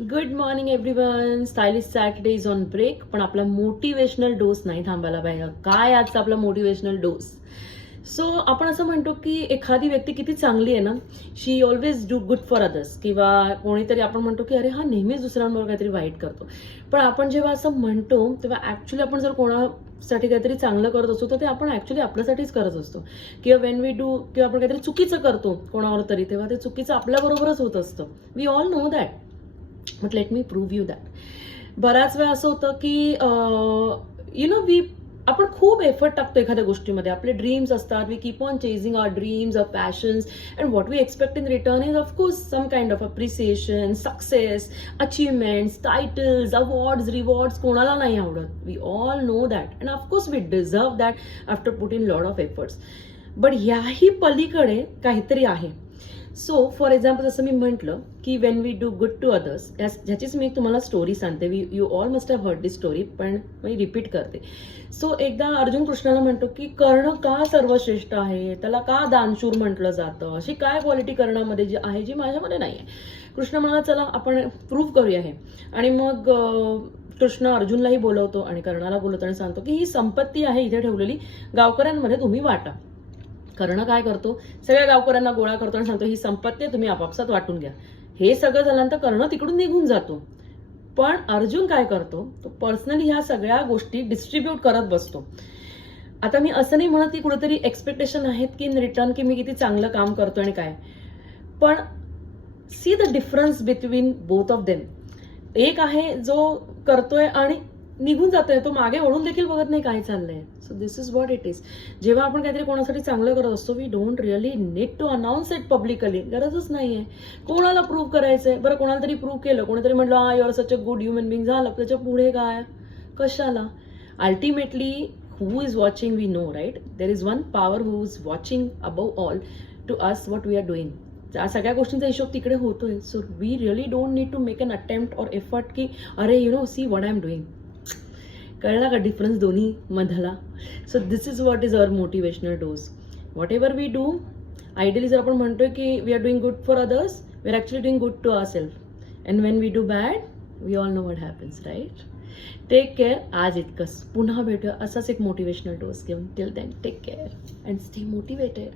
Good morning everyone. Stylish Saturday is on break. पण आपला motivational dose नाही थांबायला पाहिजे. काय आजचा आपला मोटिवेशनल डोस? सो आपण असं म्हणतो की एखादी व्यक्ती किती चांगली आहे ना, she always do good for others. किंवा कोणीतरी आपण म्हणतो की अरे हा नेहमीच दुसऱ्यांबरोबर काहीतरी वाईट करतो. पण आपण जेव्हा असं म्हणतो तेव्हा ऍक्च्युली आपण जर कोणासाठी काहीतरी चांगलं करत असतो तर ते आपण ऍक्च्युली आपल्यासाठीच करत असतो. किंवा वेन वी डू किंवा आपण काहीतरी चुकीचं करतो कोणावर तरी, तेव्हा ते चुकीचं आपल्याबरोबरच होत असतं. We all know that. But let me prove you that. बऱ्याच वेळा असं होतं की आपण खूप एफर्ट टाकतो एखाद्या गोष्टीमध्ये. आपले ड्रीम्स असतात. We keep on chasing our dreams, our passions, and what we expect in return is of course some kind of appreciation, success, achievements, titles, awards, rewards. कोणाला नाही आवडत? We all know that and of course we deserve that after put in lot of efforts. But ह्याही पलीकडे काहीतरी आहे. So for example जसं मी म्हटलं की when we do good to others, ह्याचीच मी तुम्हाला स्टोरी सांगते. You all must have heard this story, पण मी रिपीट करते. सो एकदा अर्जुन कृष्णाला म्हणतो की कर्ण का सर्वश्रेष्ठ आहे, त्याला का दानशूर म्हटलं जातं, अशी काय क्वालिटी कर्णामध्ये जी आहे जी माझ्यामध्ये नाही आहे. कृष्ण म्हणाला चला आपण प्रूव्ह करूया हे. आणि मग कृष्ण अर्जुनलाही बोलवतो आणि कर्णाला बोलवतो आणि सांगतो की ही संपत्ती आहे इथे ठेवलेली, गावकऱ्यांमध्ये तुम्ही वाटा. कर्ण काय करतो? सगळ्या गावकऱ्यांना गोळा करतो आणि सांगतो ही संपत्ती आहे, तुम्ही आपापसात वाटून घ्या. हे सगळं झाल्यानंतर कर्ण तिकडून निघून जातो. पण अर्जुन काय करतो? तो पर्सनली ह्या सगळ्या गोष्टी डिस्ट्रीब्यूट करत बसतो. आता मी असं नाही म्हणत की कुठेतरी एक्सपेक्टेशन आहेत की इन रिटर्न की मी किती चांगलं काम करतो आणि काय, पण see the difference between both of them. एक आहे जो करतोय आणि निघून जातोय, तो मागे वळून देखील बघत नाही काय चाललंय. So this is what it is. जेव्हा आपण काहीतरी कोणासाठी चांगलं करत असतो, we don't really need to announce it publicly. गरजच नाहीये. कोणाला प्रूव्ह करायचंय? बरं कोणाला तरी प्रूव्ह केलं, कोणीतरी म्हटलं हा you R such a good human being, झालं. त्याच्या पुढे काय? कशाला? Ultimately who is watching we know, right? There is one power who is watching above all to us what we are doing. त्या सगळ्या गोष्टींचा हिशोब तिकडे होतोय. So we really don't need to make an attempt or effort की अरे see what I am doing. कळला का डिफरन्स दोन्ही मधला? So this is what is our motivational dose. Whatever we do, ideally जर आपण म्हणतोय की we are doing good for others, we are actually doing good to our self. And when we do bad, we all know what happens, right? Take care. आज इतकंच. पुन्हा भेटूया असाच एक मोटिवेशनल डोस घेऊन. Till then take care and stay motivated.